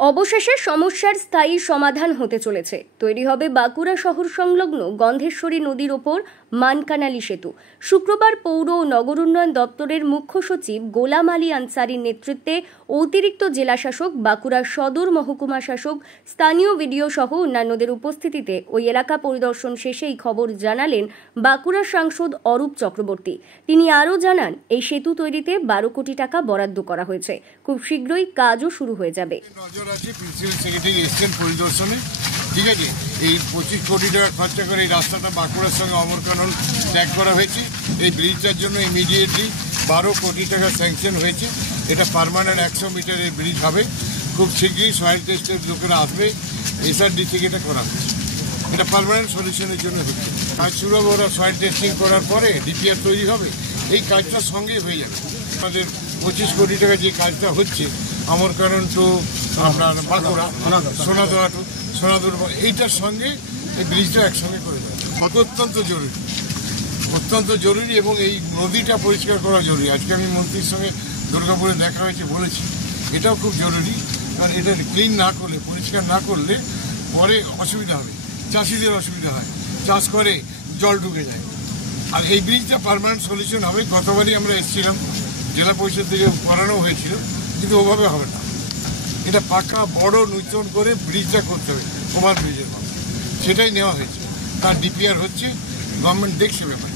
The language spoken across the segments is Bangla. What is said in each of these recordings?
অবশেষে সমস্যার স্থায়ী সমাধান হতে চলেছে। তৈরি হবে বাঁকুড়া শহর সংলগ্ন গন্ধেশ্বরী নদীর ওপর মানকানালি সেতু। শুক্রবার পৌর ও নগর উন্নয়ন দপ্তরের মুখ্য সচিব গোলাম আলী আনসারির নেতৃত্বে অতিরিক্ত জেলাশাসক, বাঁকুড়ার সদর মহকুমা শাসক, স্থানীয় ভিডিও সহ অন্যান্যদের উপস্থিতিতে ওই এলাকা পরিদর্শন শেষে এই খবর জানালেন বাঁকুড়ার সাংসদ অরূপ চক্রবর্তী। তিনি আরও জানান, এই সেতু তৈরিতে 12 কোটি টাকা বরাদ্দ করা হয়েছে। খুব শীঘ্রই কাজও শুরু হয়ে যাবে। প্রিন্সিপাল সেক্রেটারি এসছেন পরিদর্শনে, ঠিক আছে। এই 25 কোটি টাকা খরচা করে এই রাস্তাটা বাঁকুড়ার সঙ্গে অমরকানল ট্যাগ করা হয়েছে। এই ব্রিজটার জন্য ইমিডিয়েটলি 12 কোটি টাকা স্যাংশন হয়েছে। এটা পার্মানেন্ট 100 মিটারের ব্রিজ হবে। খুব শীঘ্রই সয়েল টেস্টের লোকেরা আসবে, এসআরডি থেকে এটা করা হচ্ছে। এটা পার্মানেন্ট সলিউশনের জন্য হচ্ছে। কাজ শুরু হবে, ওরা সয়েল টেস্টিং করার পরে ডিপিআর তৈরি হবে। এই কাজটার সঙ্গেই হয়ে যাবে। আমাদের 25 কোটি টাকা যে কাজটা হচ্ছে অমরকানল টু আপনার বাঁকুড়া, সোনাদোয়া টু সোনাদুর, এইটার সঙ্গে এই ব্রিজটা একসঙ্গে করে দেওয়া অত্যন্ত জরুরি, অত্যন্ত জরুরি। এবং এই নদীটা পরিষ্কার করা জরুরি। আজকে আমি মন্ত্রীর সঙ্গে দুর্গাপুরে দেখা হয়েছে, বলেছি এটাও খুব জরুরি। কারণ এটা ক্লিন না করলে, পরিষ্কার না করলে পরে অসুবিধা হবে, চাষিদের অসুবিধা হয়, চাষ করে জল ঢুকে যায়। আর এই ব্রিজটা পার্মানেন্ট সলিউশন হবে। গতবারই আমরা এসেছিলাম, জেলা পরিষদ থেকে করানো হয়েছিল, কিন্তু ওভাবে হবে না। এটা পাকা বড় নূতন করে ব্রিজটা করতে হবে, ওভার ব্রিজের মতো, সেটাই নেওয়া হয়েছে। তার ডিপিআর হচ্ছে, গভর্নমেন্ট দেখছে ব্যাপারে।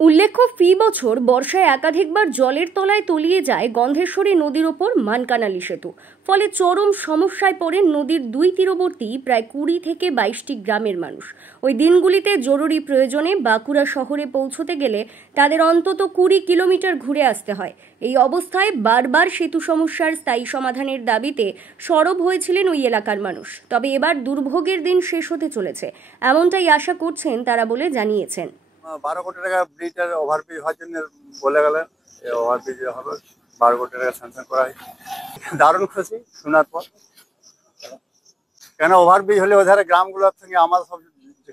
উল্লেখ্য, ফি বছর বর্ষায় একাধিকবার জলের তলায় তলিয়ে যায় গন্ধেশ্বরী নদীর ওপর মানকানালি সেতু। ফলে চরম সমস্যায় পড়েন নদীর দুই তীরবর্তী প্রায় 20 থেকে 22টি গ্রামের মানুষ। ওই দিনগুলিতে জরুরি প্রয়োজনে বাঁকুড়া শহরে পৌঁছতে গেলে তাদের অন্তত 20 কিলোমিটার ঘুরে আসতে হয়। এই অবস্থায় বারবার সেতু সমস্যার স্থায়ী সমাধানের দাবিতে সরব হয়েছিলেন ওই এলাকার মানুষ। তবে এবার দুর্ভোগের দিন শেষ হতে চলেছে, এমনটাই আশা করছেন তারা বলে জানিয়েছেন। 12 কোটি টাকা ব্রিজের ওভারব্রিজ হওয়ার জন্য বলে গেলেন, ওভারব্রিজ হবে 12 কোটি টাকা স্যাংশন করা হয়েছে। দারুণ খুশি শোনার পর। কেন ওভারব্রিজ হলে ওধারে গ্রামগুলোর সঙ্গে আমার সব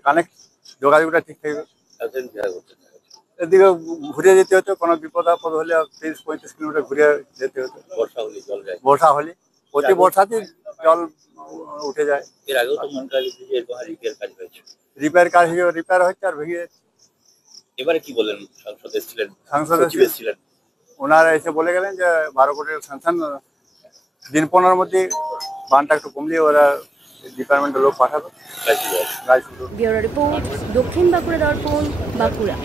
কানেক্ট, যোগাযোগটা ঠিক থাকবে। এদিকে ঘুরে যেতে হতো, কোনো বিপদ আপদ হলে 30-35 কিলোমিটার ঘুরে যেতে হতো। বর্ষা হলে প্রতি বর্ষাতেই জল উঠে যায়। এর আগেও তো রিপেয়ার কাজ রিপেয়ার হচ্ছে আর ভেঙে যাচ্ছে। এবারে কি বলেন? সাংসদ ছিলেন, ওনারা এসে বলে গেলেন যে 12 কোটির স্যাংশন, দিন 15 মধ্যে বানটা একটু কমলে ওরা ডিপার্টমেন্টের লোক পাঠাবে। ব্যুরো রিপোর্ট, দক্ষিণ বাঁকুড়া দর্পণ, বাঁকুড়া।